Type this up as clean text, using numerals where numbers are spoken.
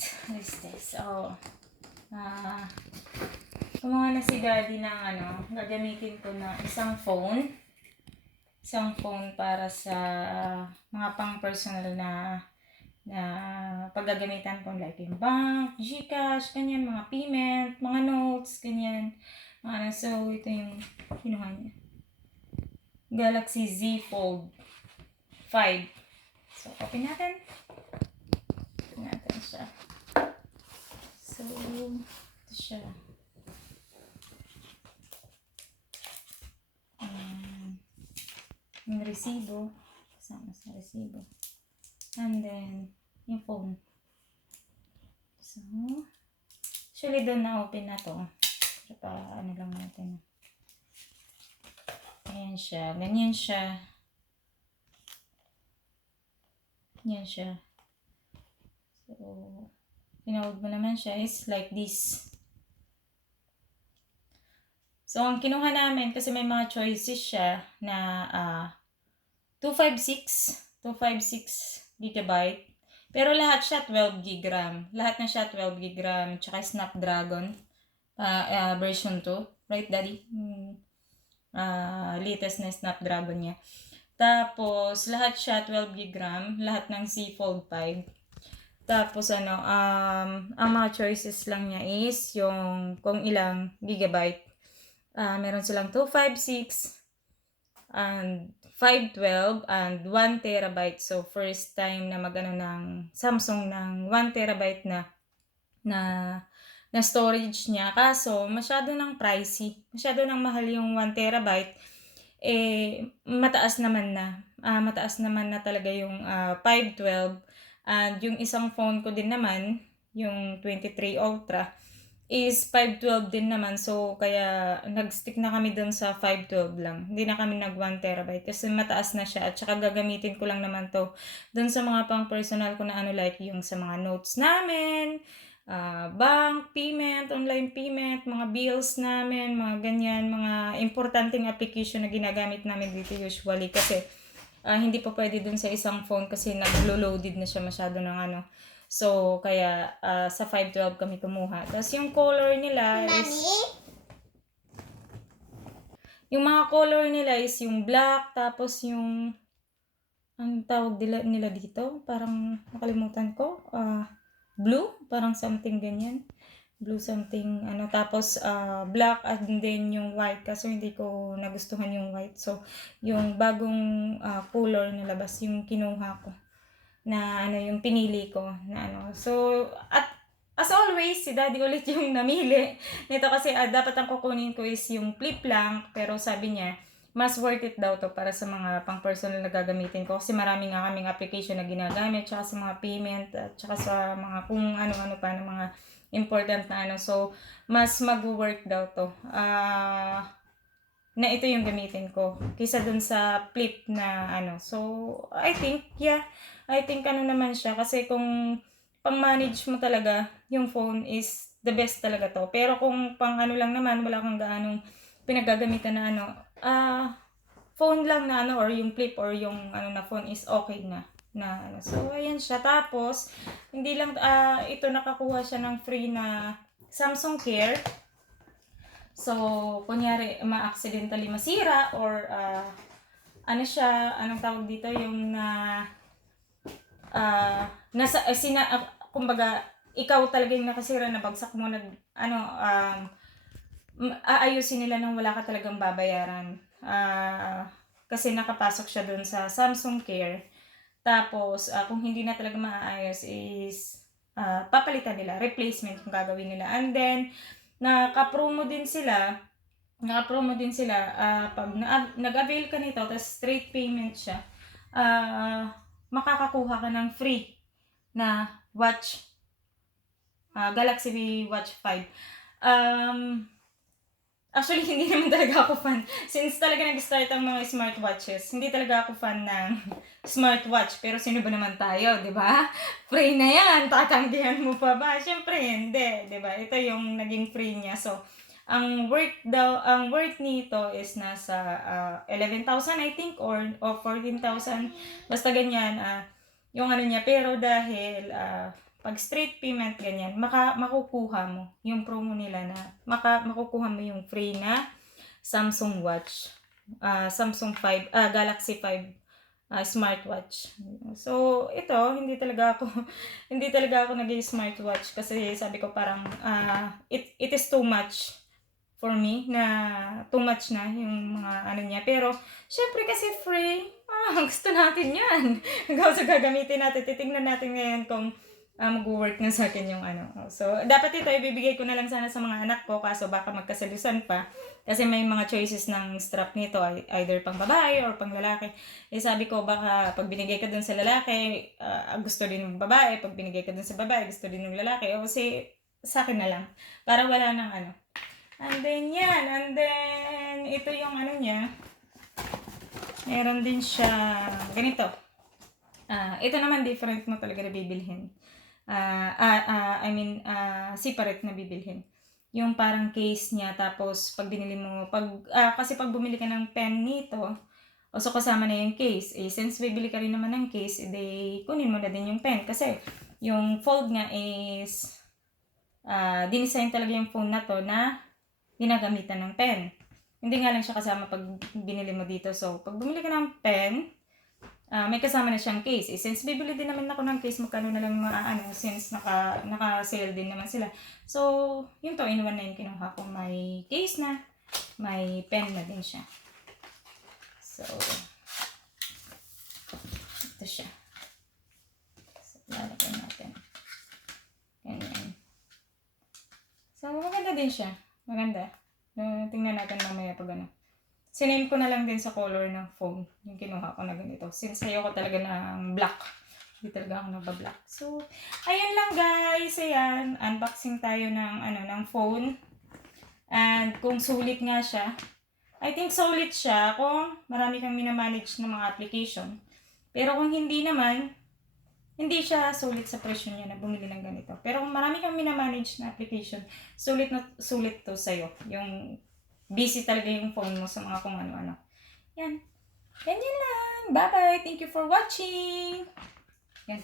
What is this? Oh. Kumuha na si Daddy ng gagamitin ko na isang phone. Isang phone para sa mga pang-personal na paggagamitan ko like yung bank, GCash, ganyan, mga payment, mga notes, ganyan. So, ito yung kinuha niya. Galaxy Z Fold 5. So, open natin. Open natin siya. So, ito siya. Yung resibo. Kasama sa resibo. And then, yung phone. So, actually doon na-open na to. Ano lang natin. Ayan siya. Ganyan siya. Ganyan siya. So, pinawag mo naman siya is like this. So, ang kinuha namin, kasi may mga choices siya na 256 GB. Pero lahat siya 12 GB RAM. Lahat na siya 12 GB RAM. Tsaka Snapdragon version 2. Right, Daddy? Latest na Snapdragon niya. Tapos, lahat siya 12 GB RAM. Lahat ng Z Fold 5. Tapos, ang mga choices lang niya is yung kung ilang gigabyte. Meron silang 256 and 512 and 1 terabyte. So, first time na magano ng Samsung ng 1 terabyte na storage niya. Kaso, masyado nang pricey. Masyado nang mahal yung 1 terabyte. Mataas naman na talaga yung 512. And yung isang phone ko din naman, yung 23 Ultra, is 512 din naman. So, kaya nag-stick na kami dun sa 512 lang. Hindi na kami nag 1 terabyte kasi mataas na siya. At saka gagamitin ko lang naman to dun sa mga pang-personal ko na like yung sa mga notes namin, bank, payment, online payment, mga bills namin, mga ganyan, mga importanteng application na ginagamit namin dito usually. Kasi hindi pa pwede dun sa isang phone kasi nag-loaded na siya masyado ng So, kaya sa 512 kami kumuha. Tapos yung color nila is... Yung mga color nila is yung black, tapos yung... Ang tawag nila dito? Parang nakalimutan ko. Blue? Parang something ganyan. Blue something, tapos black and then yung white. Kasi hindi ko nagustuhan yung white. So, yung bagong color nilabas yung kinuha ko. Na yung pinili ko na So, at as always, si Daddy ulit yung namili nito kasi dapat ang kukunin ko is yung flip lang, pero sabi niya mas worth it daw to para sa mga pang-personal na gagamitin ko kasi marami nga kaming application na ginagamit tsaka sa mga payment at tsaka sa mga kung ano-ano pa ng mga important na So, mas mag-work daw to. Na ito yung gamitin ko kaysa dun sa flip na So, I think naman siya kasi kung pang-manage mo talaga yung phone is the best talaga to. Pero kung pang lang naman, wala kang gaanong pinagagamitan na phone lang na or yung flip or yung na phone is okay na. So, ayan siya. Tapos, hindi lang, ito nakakuha siya ng free na Samsung Care. So, kunyari, ma-accidentally masira or anong tawag dito, yung kumbaga, ikaw talaga yung nakasira, nabagsak mo, aayusin nila nang wala ka talagang babayaran. Kasi nakapasok siya dun sa Samsung Care. Tapos, kung hindi na talaga maaayos is, papalitan nila, replacement kung gagawin nila. And then, naka-promo din sila, pag nag-avail ka nito, tapos straight payment siya, makakakuha ka ng free na watch, Galaxy Watch 5. Actually, hindi naman talaga ako fan. Since talaga nag-start ang mga smartwatches, hindi talaga ako fan ng smartwatch. Pero sino ba naman tayo, di ba? Free na yan, tatanggihan mo pa ba? Siyempre, hindi, di ba? Ito yung naging free niya. So, ang worth nito is nasa 11,000 I think or 14,000. Basta ganyan, yung niya. Pero dahil pag straight payment ganyan, makukuha mo yung promo nila na makukuha mo yung free na Samsung Watch. Samsung 5, Galaxy 5 smartwatch. So, ito, hindi talaga ako hindi talaga ako nag-smartwatch kasi sabi ko parang it is too much for me na too much na yung mga ano niya. Pero, syempre kasi free, gusto natin yan. Kasi gagamitin natin, titingnan natin ngayon kung mag-work na sa akin yung ano. So, dapat ito, ibibigay ko na lang sana sa mga anak ko, kaso baka magkasalusan pa. Kasi may mga choices ng strap nito, either pang babae or pang lalaki. Eh, sabi ko, baka pag binigay ka dun sa lalaki, gusto din ng babae. Pag binigay ka dun sa babae, gusto din ng lalaki. O kasi, sa akin na lang. Para wala nang ano. And then, yan. And then, ito yung ano niya. Meron din siya, ganito. Ito naman, different mo talaga na bibilhin. Separate na bibilhin. Yung parang case niya, tapos pag binili mo, kasi pag bumili ka ng pen nito, so kasama na yung case. Since bibili ka rin naman ng case, kunin mo na din yung pen. Kasi yung fold nga is, dinesign talaga yung phone na to na ginagamitan ng pen. Hindi nga lang siya kasama pag binili mo dito. So, pag bumili ka ng pen, may kasama na siyang case. Since bibili din naman ako ng case, magkano na lang since naka-sale din naman sila. So, yung 2-in-1 na yung kinuha ko. May case na, may pen na din siya. So, ito siya. So, lalagyan natin. Ganyan. So, maganda din siya. Maganda. Tingnan natin mamaya pag ano. Siname ko na lang din sa color ng phone. Yung kinuha ko na ganito. Since ayoko talaga ng black. Hindi talaga ako nagba-black. So, ayun lang guys. Ayan. Unboxing tayo ng phone. And kung sulit nga siya. I think sulit siya kung marami kang minamanage ng mga application. Pero kung hindi naman, hindi siya sulit sa presyo niya na bumili ng ganito. Pero kung marami kang minamanage na application, sulit to sa'yo. Yung busy talaga yung phone mo sa mga kung ano-ano. Yan. Ganyan lang. Bye-bye. Thank you for watching. Yan.